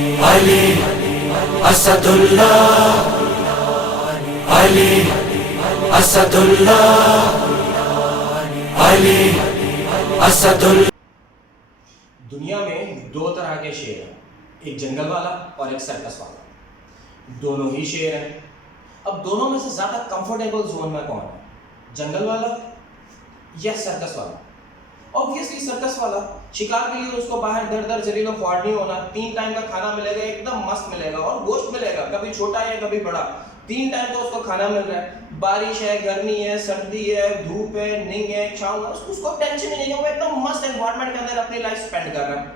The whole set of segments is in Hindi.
अली असदुल्लाह, अली असदुल्लाह, अली असदुल्लाह। दुनिया में दो तरह के शेर हैं, एक जंगल वाला और एक सर्कस वाला। दोनों ही शेर हैं। अब दोनों में से ज्यादा कंफर्टेबल जोन में कौन है, जंगल वाला या सर्कस वाला? ऑब्वियसली सर्कस वाला। शिकार के लिए उसको बाहर दर दर जलीलो ख्वार नहीं होना, 3 टाइम का खाना मिलेगा, एकदम मस्त मिलेगा, और गोश्त मिलेगा, कभी छोटा है कभी बड़ा, 3 टाइम का उसको खाना मिल रहा है। बारिश है, गर्मी है, सर्दी है, धूप है, नींद है, छाँव है, उसको टेंशन ही नहीं है, वो एकदम मस्त एनवायरनमेंट के अंदर अपनी लाइफ स्पेंड कर रहा है।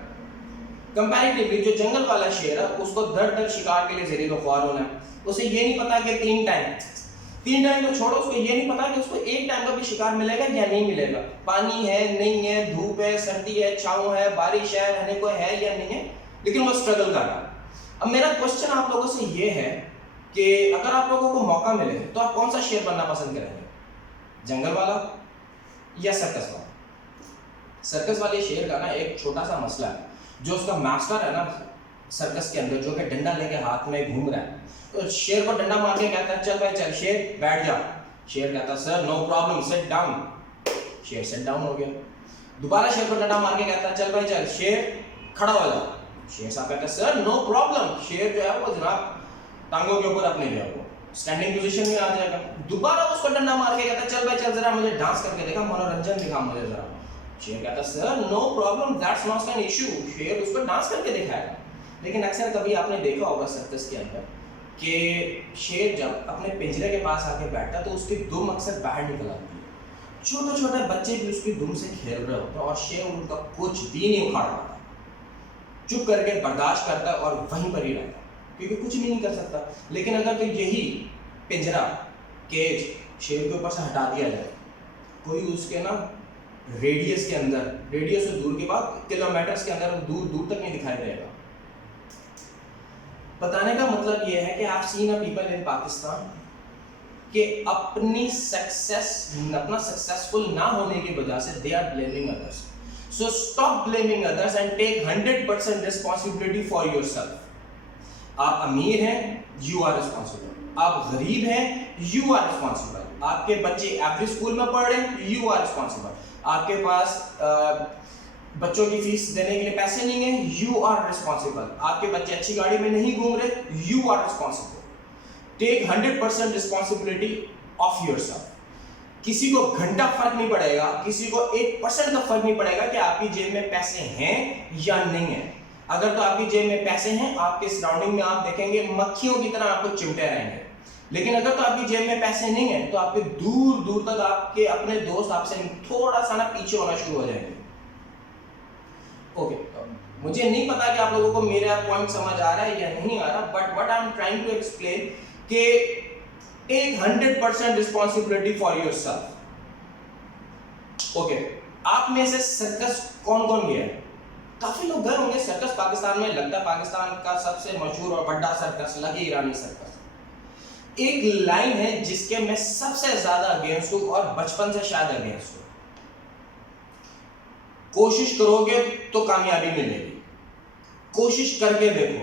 कंपैरेटिवली जो जंगल वाला शेर है उसको दर दर शिकार के लिए जलीलो ख्वार होना है। उसे ये नहीं पता कि 3 टाइम तो छोड़ो, उसको ये नहीं पता कि उसको 1 टाइम का भी शिकार मिलेगा या नहीं मिलेगा। पानी है, नहीं है, धूप है, सर्दी है, छाँव है, बारिश है, रहने को है या नहीं है, लेकिन वो स्ट्रगल कर रहा है। अब मेरा क्वेश्चन आप लोगों से ये है कि अगर आप लोगों को मौका मिले तो आप कौन सा शेर बनना पसंद करेंगे, जंगल वाला या सर्कस वाला? सर्कस वाले शेर का ना एक छोटा सा मसला है, जो उसका मास्टर है ना सर्कस के अंदर, जो कि डंडा लेके हाथ में घूम रहा है, तो शेर को डंडा मार के कहता है चल भाई चल शेर बैठ जा। शेर कहता है sir no problem sit down. शेर सिट डाउन हो गया। दोबारा शेर को डंडा मार के कहता है चल भाई चल शेर खड़ा हो जा। शेर साहब कहता है सर नो प्रॉब्लम। शेर जो है वो जनाब टांगों के ऊपर अपने जो है वो स्टैंडिंग पोजीशन में आ जाएगा। दोबारा उसको डंडा मार के कहता है चल भाई चल जरा मुझे डांस करके दिखा, मनोरंजन दिखा मुझे जरा। शेर कहता है sir no problem that's not an issue. शेर उसको डांस करके दिखाएगा। लेकिन अक्सर कभी आपने देखा होगा सर्कस के अंदर कि शेर जब अपने पिंजरे के पास आके बैठता तो उसकी दुम अक्सर बाहर निकल आती है। छोटे छोटे बच्चे भी उसकी दुम से खेल रहे होते हैं और शेर उनका कुछ भी नहीं उखाड़ पाता, चुप करके बर्दाश्त करता है और वहीं पर ही रहता है, क्योंकि कुछ भी नहीं कर सकता। लेकिन अगर तो यही पिंजरा केज शेर के ऊपर से हटा दिया जाए, कोई उसके ना रेडियस के अंदर, रेडियस से दूर के बाद किलोमीटर्स के अंदर दूर दूर तक नहीं दिखाई देगा। बताने का मतलब यह है कि आप seen a people in Pakistan कि अपनी अपना सक्सेसफुल ना होने की वजह से they are blaming others. So stop blaming others and take 100% responsibility for yourself. आप अमीर हैं, यू आर रिस्पॉन्सिबल। आप गरीब हैं, यू आर रिस्पॉन्सिबल। आपके बच्चे एवरेज स्कूल में पढ़ रहे हैं, यू आर रिस्पॉन्सिबल। आपके पास बच्चों की फीस देने के लिए पैसे नहीं है, यू आर रिस्पॉन्सिबल। आपके बच्चे अच्छी गाड़ी में नहीं घूम रहे, you are responsible. Take 100% responsibility of yourself. किसी को घंटा फर्क नहीं पड़ेगा, किसी को 1% का फर्क नहीं पड़ेगा कि आपकी जेब में पैसे हैं या नहीं है। अगर तो आपकी जेब में पैसे हैं, आपके सराउंडिंग में आप देखेंगे मक्खियों की तरह आपको चिमटे रहेंगे। लेकिन अगर तो आपकी जेब में पैसे नहीं है तो आपके दूर दूर तक आपके अपने दोस्त आपसे थोड़ा सा ना पीछे होना शुरू हो जाएंगे। ओके, मुझे नहीं पता कि आप लोगों को मेरा पॉइंट समझ आ रहा है या नहीं आ रहा, but what I am trying to explain कि take 100% responsibility for yourself. Okay, आप में से सर्कस कौन कौन गया है? काफी लोग गए होंगे सर्कस। पाकिस्तान में लगता है पाकिस्तान का सबसे मशहूर और बड़ा सर्कस लकी ईरानी सर्कस। एक लाइन है जिसके मैं सबसे ज्यादा अगेंस्ट हूं और बचपन से शायद अगेंस्ट हूं। कोशिश करोगे तो कामयाबी मिलेगी, कोशिश करके देखो।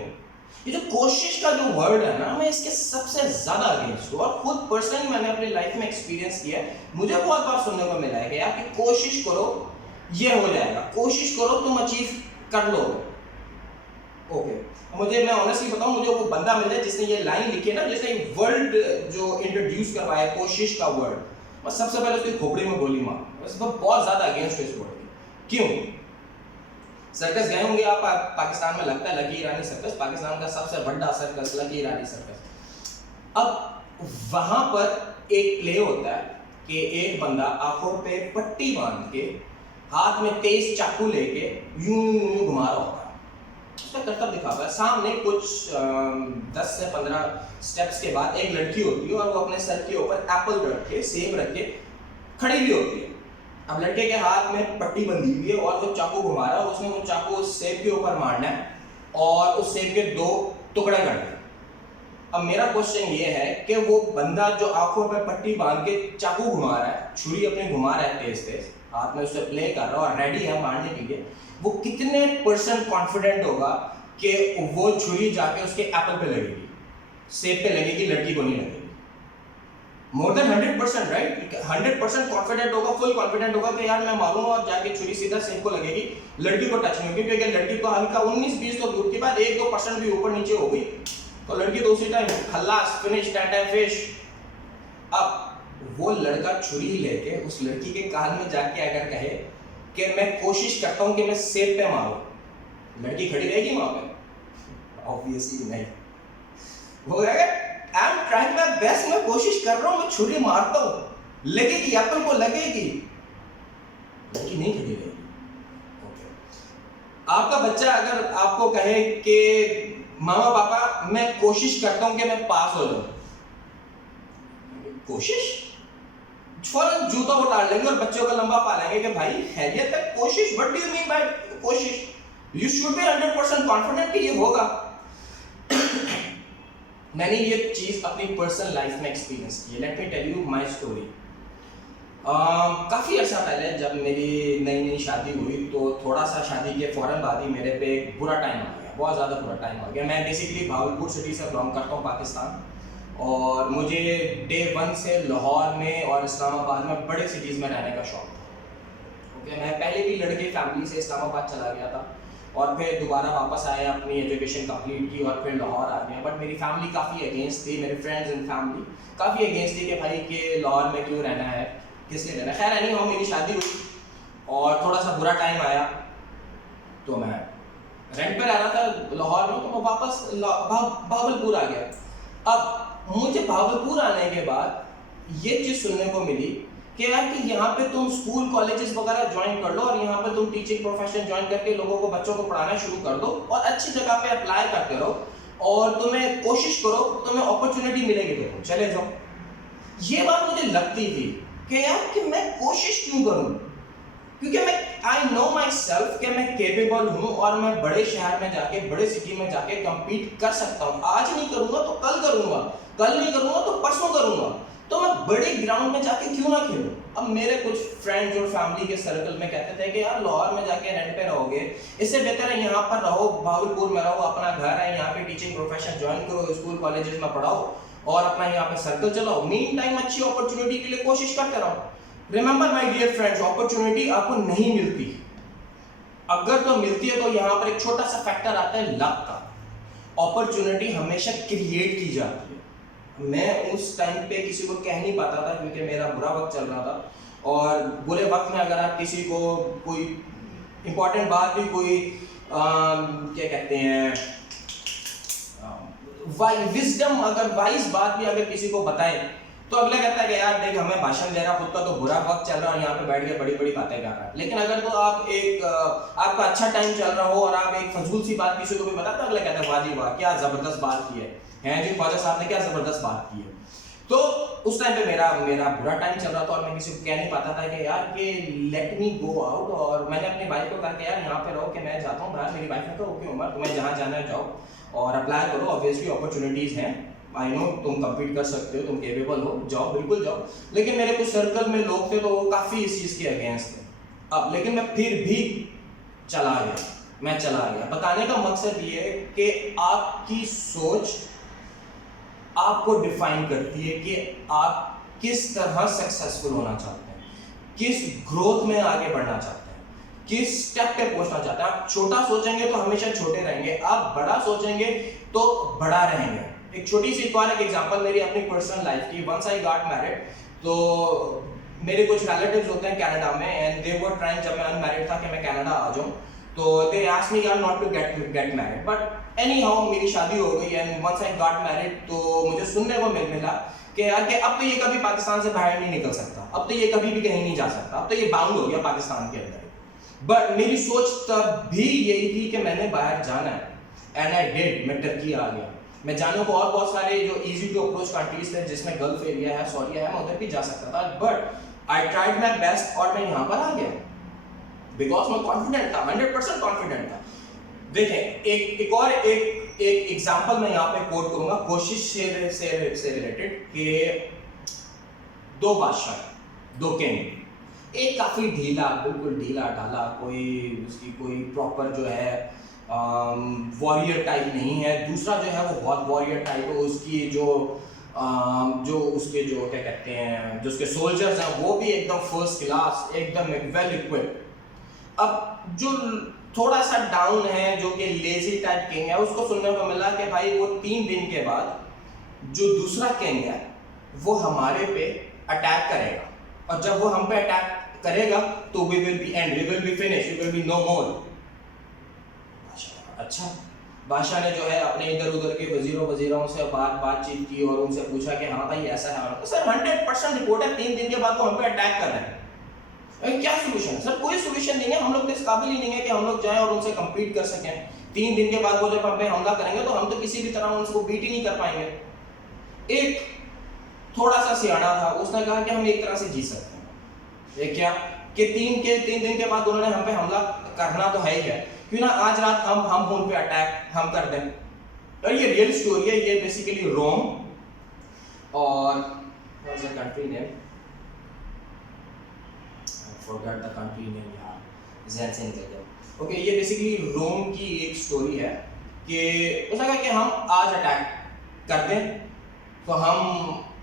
ये जो कोशिश का जो वर्ड है ना, मैं इसके सबसे ज्यादा अगेंस्ट हूं और खुद पर्सनली मैंने अपनी लाइफ में एक्सपीरियंस किया है। मुझे बहुत बार सुनने को मिला है कि यार कि कोशिश करो ये हो जाएगा, कोशिश करो तुम अचीव कर लोगे। ओके, मुझे मैं ऑनेस्टली बताऊं, मुझे वो बंदा मिला है जिसने ये लाइन लिखी है ना, जिसने वर्ड जो इंट्रोड्यूस करवाया कोशिश का वर्ड, मैं सबसे पहले उसकी खोपड़ी में गोली मार, बहुत ज्यादा अगेंस्ट हूं इस वर्ड। क्यों? सर्कस गए होंगे आप पाकिस्तान में, लगता है लकी ईरानी सर्कस पाकिस्तान का सबसे बड़ा सर्कस, लकी ईरानी सर्कस। अब वहां पर एक प्ले होता है कि एक बंदा आंखों पे पट्टी बांध के हाथ में तेज चाकू लेके यूं यूं घुमा रहा होता है। उसका करतब दिखाता है। सामने कुछ 10 से 15 स्टेप्स के बाद एक लड़की होती है और वो अपने सर के ऊपर एप्पल रख के, सेब रख के खड़ी भी होती है। अब लड़के के हाथ में पट्टी बंधी हुई है और वो चाकू घुमा रहा है। उसने वो चाकू उस सेब के ऊपर मारना है और उस सेब के 2 टुकड़े करने हैं। अब मेरा क्वेश्चन ये है कि वो बंदा जो आंखों पे पट्टी बांध के चाकू घुमा रहा है, छुरी अपनी घुमा रहा है तेज तेज, हाथ में उससे प्ले कर रहा है और रेडी है मारने के लिए, वो कितने % कॉन्फिडेंट होगा कि वो छुरी जाके उसके एप्पल पे लगेगी, सेब पे लगेगी, लड़की को नहीं लगेगी। More than 100%, right? 100% कॉन्फिडेंट होगा, फुल कॉन्फिडेंट होगा कि यार मैं मारूंगा और जाके छुरी सीधा सेब को लगेगी, लड़की को टच नहीं होगी। क्योंकि अगर लड़की को हल्का 19-20 तो दूर की बात 1-2% भी ऊपर नीचे हो गई तो लड़की तो उसी टाइम खल्लास, फिनिश, टाटा फिश। अब वो लड़का छुरी लेके उस लड़की के कान में जाके अगर कहे कि मैं कोशिश करता हूं कि मैं सेब पे मारूं, लड़की खड़ी रहेगी वहां पे? ऑब्वियसली नहीं। वो कहेगा आई एम ट्राइंग माय बेस्ट, मैं कोशिश कर रहा हूं, मैं छुरी मारता हूं, लगेगी, एप्पल को लगेगी, लड़की नहीं खड़ी रहेगी। ओके, आपका बच्चा अगर आपको कहे कि मामा पापा मैं कोशिश करता हूं कि मैं पास हो जाऊं, कोशिश फौरन जूता उतार लेंगे और बच्चों का लंबा पालेंगे कि भाई खैरियत है, कोशिश, what do you mean by कोशिश? यू शुड बी 100% कॉन्फिडेंट कि ये होगा। मैंने ये चीज अपनी पर्सनल लाइफ में एक्सपीरियंस की है। Let me tell you my story. काफ़ी अर्सा पहले जब मेरी नई नई शादी हुई तो थोड़ा सा शादी के फ़ौरन बाद ही मेरे पे एक बुरा टाइम आ गया, बहुत ज़्यादा बुरा टाइम आ गया। मैं बेसिकली भावलपुर सिटी से बिलोंग करता हूँ, पाकिस्तान, और मुझे डे 1 से लाहौर में और इस्लामाबाद में बड़े सिटीज़ में रहने का शौक था। ओके, मैं पहले भी लड़के फैमिली से इस्लामाबाद चला गया था और फिर दोबारा वापस आया, अपनी एजुकेशन कंप्लीट की और फिर लाहौर आ गया। बट मेरी फैमिली काफ़ी अगेंस्ट थी, मेरे फ्रेंड्स एंड फैमिली काफ़ी अगेंस्ट थी कि भाई कि लाहौर में क्यों रहना है, किस लिए रहना है। खैर नहीं हो, मेरी शादी हुई और थोड़ा सा बुरा टाइम आया तो मैं रेंट पे रह रहा था लाहौर में, तो मैं वापस भावलपुर आ गया। अब मुझे भावलपुर आने के बाद ये चीज़ सुनने को मिली कि यार कि यहाँ पे तुम स्कूल कॉलेजेस वगैरह ज्वाइन कर लो और यहाँ पे तुम टीचिंग प्रोफेशन ज्वाइन करके लोगों को, बच्चों को पढ़ाना शुरू कर दो और अच्छी जगह पे अप्लाई करते रहो और तुम्हें कोशिश करो, तुम्हें अपॉर्चुनिटी मिलेगी तो तुम चले जाओ। ये बात मुझे लगती थी कि यार कि मैं कोशिश क्यों करूँ, क्योंकि मैं आई नो माई सेल्फ कि मैं केपेबल हूँ और मैं बड़े शहर में जाके, बड़े सिटी में जाके कम्पीट कर सकता हूँ। आज नहीं करूँगा तो कल करूँगा, कल नहीं करूँगा तो परसों करूँगा, तो मैं बड़े ग्राउंड में जाके क्यों ना खेलूं। अब मेरे कुछ फ्रेंड्स और फैमिली के सर्कल में कहते थे कि यार लाहौर में जाके रेंट पे रहोगे, इससे बेहतर है यहाँ पर रहो, भावलपुर में रहो, अपना घर है, यहाँ पे टीचिंग प्रोफेशन ज्वाइन करो, स्कूल कॉलेजेस में पढ़ाओ और अपना यहाँ पे सर्कल चलाओ, मीन टाइम अच्छी अपॉर्चुनिटी के लिए कोशिश करते रहो। Remember my dear friends, opportunity आपको नहीं मिलती, अगर तो मिलती है तो यहाँ पर एक छोटा सा फैक्टर आता है लक का। अपॉर्चुनिटी हमेशा क्रिएट की जाती है। मैं उस टाइम पे किसी को कह नहीं पाता था क्योंकि मेरा बुरा वक्त चल रहा था, और बुरे वक्त में अगर आप किसी को कोई इंपॉर्टेंट बात भी, कोई क्या कहते हैं, विजडम, अगर वाइज बात भी अगर किसी को बताएं तो अगला कहता है कि यार देख हमें भाषण दे रहा, खुद का तो बुरा वक्त चल रहा है, यहाँ पे बैठ के बड़ी बड़ी बातें कर रहा है। लेकिन अगर तो आप एक आपका अच्छा टाइम चल रहा हो और आप एक फजूल सी बात किसी को भी बताते, अगला कहता है वाह जी वाह क्या जबरदस्त बात की है जी ख्वाजा साहब ने क्या जबरदस्त बात की है। तो उस टाइम पे मेरा बुरा टाइम चल रहा था और मैं किसी को कह नहीं पाता था कि यार कि लेट मी गो आउट, और मैंने अपनी वाइफ को कहा कि यार यहाँ पे रहो कि मैं जाता हूँ बाहर। मेरी वाइफ ने कहा ओके उमर, तुम्हें जहाँ जाना है जाओ और अप्लाई करो, ऑब्वियसली अपॉर्चुनिटीज़ हैं, आई नो तुम कम्पीट कर सकते हो, तुम केपेबल हो, जाओ बिल्कुल जाओ। लेकिन मेरे कुछ सर्कल में लोग थे तो वो काफ़ी इस चीज़ के अगेंस्ट थे। अब लेकिन मैं फिर भी चला गया। बताने का मकसद ये है कि आपकी सोच आपको डिफाइन करती है कि आप किस तरह सक्सेसफुल होना चाहते हैं, किस ग्रोथ में आगे बढ़ना चाहते हैं, किस स्टेप पे पहुंचना चाहते हैं। आप छोटा सोचेंगे तो हमेशा छोटे रहेंगे, आप बड़ा सोचेंगे तो बड़ा रहेंगे। एक छोटी सी एक एग्जांपल मेरी अपनी पर्सनल लाइफ की। वंस आई गॉट मैरिड, तो मेरे कुछ रिलेटिव्स होते हैं कनाडा में, एंड दे वर ट्राइंग, जब मैं अनमैरिड था कि मैं कनाडा आ जाऊं, तो दे आस्क्ड मी यार not to get married, but anyhow मेरी शादी हो गई। And once I got married तो मुझे सुनने को मिला कि यार कि अब तो ये कभी पाकिस्तान से बाहर नहीं निकल सकता, अब तो ये कभी भी कहीं नहीं जा सकता, अब तो ये बाउंड हो गया पाकिस्तान के अंदर। बट मेरी सोच तब भी यही थी कि मैंने बाहर जाना है, एंड आई डिड। मैं टर्की आ गया। मैं जानू को और बहुत सारे जो इजी टू अप्रोच कंट्रीज थे जिसमें गल्फ एरिया है, सौरिया है, मैं उधर भी जा सकता था, but I tried my best और मैं यहाँ पर आ गया बिकॉज मैं कॉन्फिडेंट था, 100% कॉन्फिडेंट था। देखें एक एग्जांपल मैं यहाँ पे कोट करूंगा कोशिश से रिलेटेड कि दो बादशाह, दो किंग, एक काफी ढीला, बिल्कुल ढीला ढाला, कोई उसकी कोई प्रॉपर जो है वॉरियर टाइप नहीं है। दूसरा जो है वो बहुत वॉरियर टाइप है, उसकी जो उसके जो क्या कहते हैं, जो उसके सोल्जर्स हैं वो भी एकदम फर्स्ट क्लास, एकदम वेल इक्विप्ड। अब जो थोड़ा सा डाउन है, जो कि लेजी टाइप किंग है, उसको सुनने को मिला कि भाई वो 3 दिन के बाद जो दूसरा किंग है वो हमारे पे अटैक करेगा, और जब वो हम पे अटैक करेगा तो we will be end, we will be finish, we will be no more. अच्छा, बादशाह ने जो है अपने इधर उधर के वजीरों से बातचीत की और उनसे पूछा कि हाँ भाई ऐसा है, तो सर 100% रिपोर्ट है 3 दिन के बाद वो हम पे अटैक कर रहे हैं, क्या सोल्यूशन? सर कोई सोल्यूशन नहीं है, हम लोग तो इस काबिल ही नहीं है कि हम लोग जाएं और उनसे कम्पीट कर सकें। 3 दिन के बाद वो जब हम पे हमला करेंगे तो हम तो किसी भी तरह उनको बीट ही नहीं कर पाएंगे। एक थोड़ा सा सियाना था, उसने कहा कि हम एक तरह से जी सकते हैं। ये क्या कि 3 दिन के बाद उन्होंने हम पे हमला करना तो है ही है, क्यों ना आज रात हम उन पे अटैक हम कर दें। और ये रियल स्टोरी है, ये बेसिकली रोम और what is the country name, I forgot the country name यार, ज़हन से निकल गया। ओके, ये बेसिकली रोम की एक स्टोरी है कि उसने कहा कि हम आज अटैक कर दें तो हम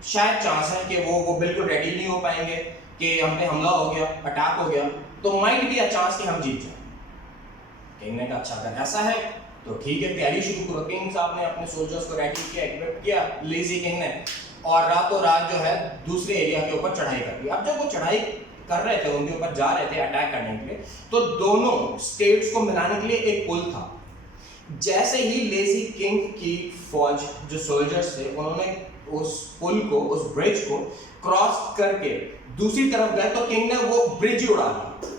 शायद चांस है कि वो बिल्कुल रेडी नहीं हो पाएंगे कि हम पे हमला हो गया, अटैक हो गया, तो माइट भी अ चांस कि हम जीत जाएं। किंग ने कहा अच्छा अगर ऐसा है तो ठीक है, तैयारी शुरू करो। किंग साहब ने अपने सोल्जर्स को रेडी किया, इक्विप किया, लेजी किंग ने, और रातों रात जो है दूसरे एरिया के ऊपर चढ़ाई कर दी। अब जब वो चढ़ाई कर रहे थे, उनके ऊपर जा रहे थे अटैक करने के लिए, तो दोनों स्टेट्स को मिलाने के लिए एक पुल था। जैसे ही लेजी किंग की फौज जो सोल्जर्स थे, उन्होंने उस पुल को, उस ब्रिज को क्रॉस करके दूसरी तरफ गए तो किंग ने वो ब्रिज ही उड़ा दिया,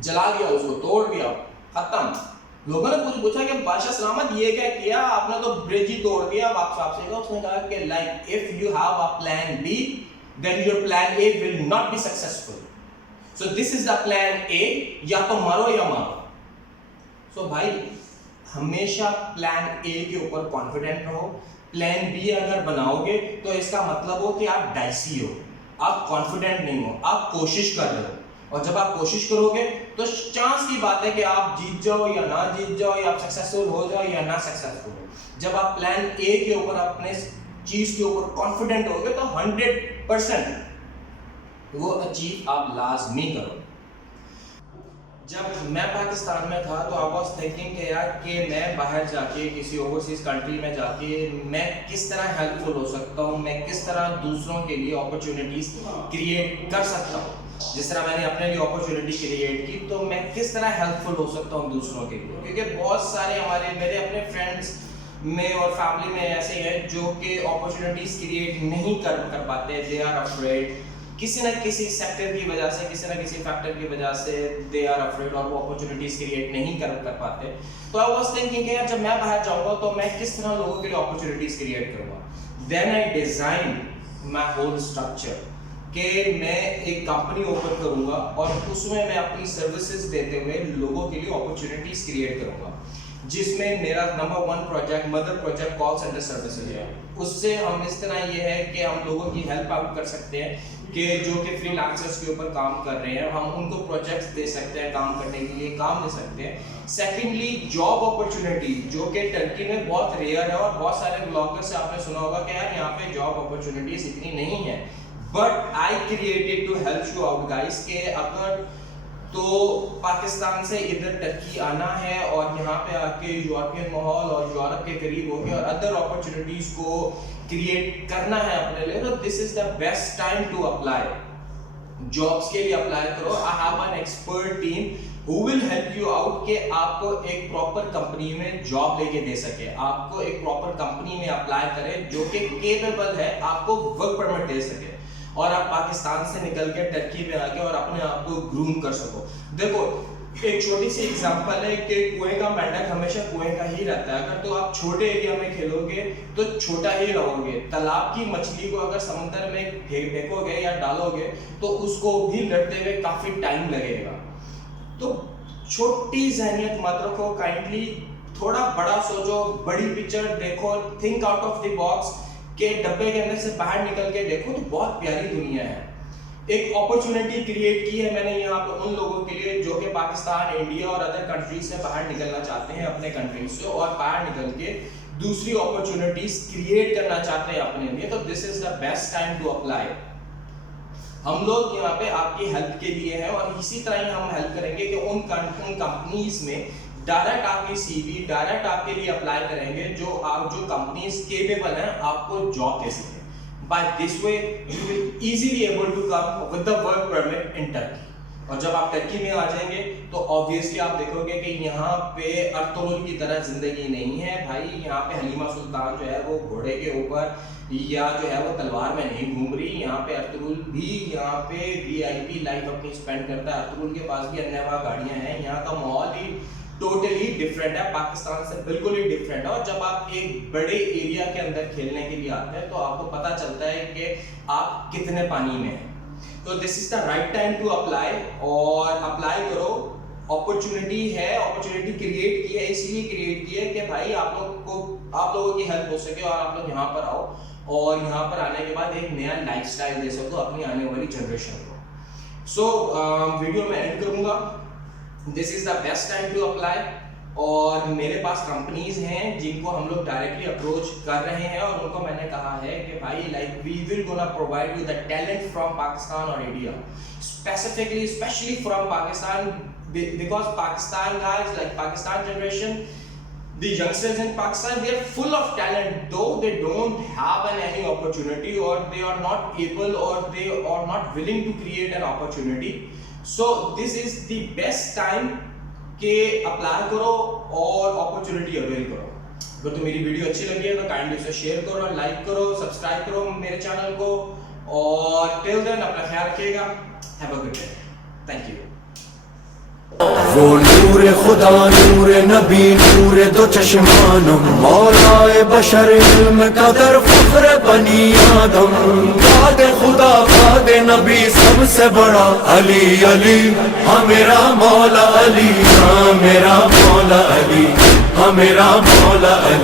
जला दिया, उसको तोड़ दिया, खत्म। लोगों ने पूछा कि बादशाह सलामत ये क्या किया आपने, तो ब्रिज ही तोड़ दिया। वापस से उसने कहा कि like if you have a plan B then your plan A will not be successful, so this is the plan A, या तो मरो या मारो। सो भाई हमेशा प्लान ए के ऊपर कॉन्फिडेंट रहो। प्लान बी अगर बनाओगे तो इसका मतलब हो कि आप डाइसी हो, आप कॉन्फिडेंट नहीं हो, आप कोशिश कर रहे हो, और जब आप कोशिश करोगे तो चांस की बात है कि आप जीत जाओ या ना जीत जाओ, या आप सक्सेसफुल हो जाओ या ना सक्सेसफुल हो। जब आप प्लान ए के ऊपर, अपने चीज के ऊपर कॉन्फिडेंट होगे तो 100% वो अचीव आप लाजमी करो। जब मैं पाकिस्तान में था तो आई वाज थिंकिंग कि यार कि मैं बाहर जाके किसी ओवरसीज कंट्री में जाके मैं किस तरह हेल्पफुल हो सकता हूँ, मैं किस तरह दूसरों के लिए अपॉर्चुनिटीज क्रिएट कर सकता हूँ। जिस तरह मैंने अपने लिए अपॉर्चुनिटी क्रिएट की, तो मैं किस तरह हेल्पफुल हो सकता हूँ दूसरों के लिए, क्योंकि बहुत सारे मेरे अपने फ्रेंड्स में और फैमिली में ऐसे हैं जो कि अपॉर्चुनिटीज क्रिएट नहीं कर पाते। दे आर अफ्रेड, किसी न किसी सेक्टर की वजह से, किसी न किसी फैक्टर की वजह से दे आर अफ्रेड, और वो अपॉर्चुनिटीज क्रिएट नहीं कर पाते। तो आई वाज थिंकिंग कि यार जब मैं बाहर जाऊंगा तो मैं किस तरह लोगों के लिए अपॉर्चुनिटीज क्रिएट करूंगा। Then I design my whole structure कि मैं एक कंपनी ओपन करूंगा और उसमें मैं अपनी सर्विसेज देते हुए लोगों के लिए अपॉर्चुनिटीज क्रिएट करूंगा, जिसमें मेरा number 1 project, mother project call centre services है। उससे हम इस तरह ये है कि हम लोगों की हेल्प आउट कर सकते हैं कि जो कि फ्रीलांसर्स के ऊपर काम कर रहे हैं, हम उनको प्रोजेक्ट्स दे सकते हैं, काम करने के लिए काम दे सकते हैं। सेकेंडली जॉब अपॉर्चुनिटी, जो कि टर्की में बहुत रेयर है, और बहुत सारे ब्लॉगर से आपने सुना होगा कि यार यहाँ पे जॉब अपॉर्चुनिटीज इतनी नहीं है, but I created to help you out guys के अगर तो पाकिस्तान से इधर टर्की आना है और यहाँ पे आके यूरोपियन माहौल और यूरोप के करीब होके और अदर अपॉर्चुनिटीज को क्रिएट करना है अपने लिए, तो this is the best time to apply. Jobs के लिए अप्लाई करो। I have an expert team who will help you out कि आपको एक प्रॉपर कंपनी में जॉब लेके दे सके, आपको एक प्रॉपर कंपनी में अप्लाई करे जो कि केपेबल है आपको वर्क परमिट दे सके, और आप पाकिस्तान से निकल के टर्की में आके और अपने आप को ग्रूम कर सको। देखो एक छोटी सी एग्जांपल है कि कुएं का मेंढक हमेशा कुएं का ही रहता है। अगर तो आप छोटे एरिया में खेलोगे तो छोटा ही रहोगे। तालाब की मछली को अगर समुद्र में फेंकोगे या डालोगे तो उसको भी लड़ते हुए काफी टाइम लगेगा। तो छोटी जहनियत मत रखो, काइंडली थोड़ा बड़ा सोचो, बड़ी पिक्चर देखो, think out of the box के डब्बे के अंदर से बाहर निकल के देखो तो बहुत प्यारी दुनिया है। एक अपॉर्चुनिटी क्रिएट की है मैंने यहाँ पे उन लोगों के लिए जो कि पाकिस्तान, इंडिया और अदर कंट्रीज से बाहर निकलना चाहते हैं अपने कंट्रीज से, और बाहर निकल के दूसरी अपॉर्चुनिटीज क्रिएट करना चाहते हैं अपने लिए। तो this is the best time to apply. हम लोग यहाँ पे आपकी हेल्प के लिए हैं, और इसी तरह ही हम हेल्प करेंगे कि उन कंपनीज में डायरेक्ट आपकी सीवी डायरेक्ट आपके लिए अप्लाई करेंगे जो कंपनीज केपेबल हैं आपको जॉब दे सकें। By this way, you will easily able to come with the work permit in Turkey. और जब आप टर्की में आ जाएंगे तो ऑब्वियसली आप देखोगे कि यहाँ पे अर्तुगरुल की तरह जिंदगी नहीं है भाई। यहाँ पे हलीमा सुल्तान जो है वो घोड़े के ऊपर या जो है वो तलवार में नहीं घूम रही। यहाँ पे अर्तुगरुल भी यहाँ पे VIP लाइफ अपनी स्पेंड करता है। अर्तुगरुल के पास भी अन्य गाड़ियाँ हैं। यहाँ का माहौल ही टोटली डिफरेंट है, पाकिस्तान से बिल्कुल ही डिफरेंट है। और जब आप एक बड़े एरिया के अंदर खेलने के लिए आते हैं तो आपको पता चलता है कि आप कितने पानी में हैं। तो this is the right time to apply, और अप्लाई करो। अपॉर्चुनिटी है, अपॉर्चुनिटी क्रिएट की है, इसलिए क्रिएट की है कि भाई आप लोगों की हेल्प हो सके और आप लोग यहाँ पर आओ और यहाँ पर आने के बाद एक नया लाइफस्टाइल दे सको अपनी आने वाली जनरेशन को। सो वीडियो में एंड करूँगा। This is the best time to apply, और मेरे पास कंपनीज हैं जिनको हम लोग डायरेक्टली अप्रोच कर रहे हैं, और उनको मैंने कहा है कि भाई like we will gonna provide you the talent from Pakistan और India, specially from Pakistan, because Pakistan guys, like Pakistan generation, the youngsters in Pakistan, they are full of talent, though they don't have any opportunity, or they are not able, or they are not willing to create an opportunity. So this is the best time के अप्लाई करो और अपॉर्चुनिटी अवेल करो। अगर तो मेरी वीडियो अच्छी लगी है तो काइंडली उसे शेयर करो, लाइक करो, सब्सक्राइब करो मेरे चैनल को, और टिल देन अपना ख्याल रखिएगा। Have a good day, thank you. वो नूर खुदा, नूर नबी, नूर दो चश्मानम, मौलाए बशर, इल्म कदर, फख्र बनी आदम, वादे खुदा, वादे नबी, सबसे बड़ा अली अली, हाँ मेरा मौला अली, हाँ मेरा मौला अली, हाँ मेरा मौला अली।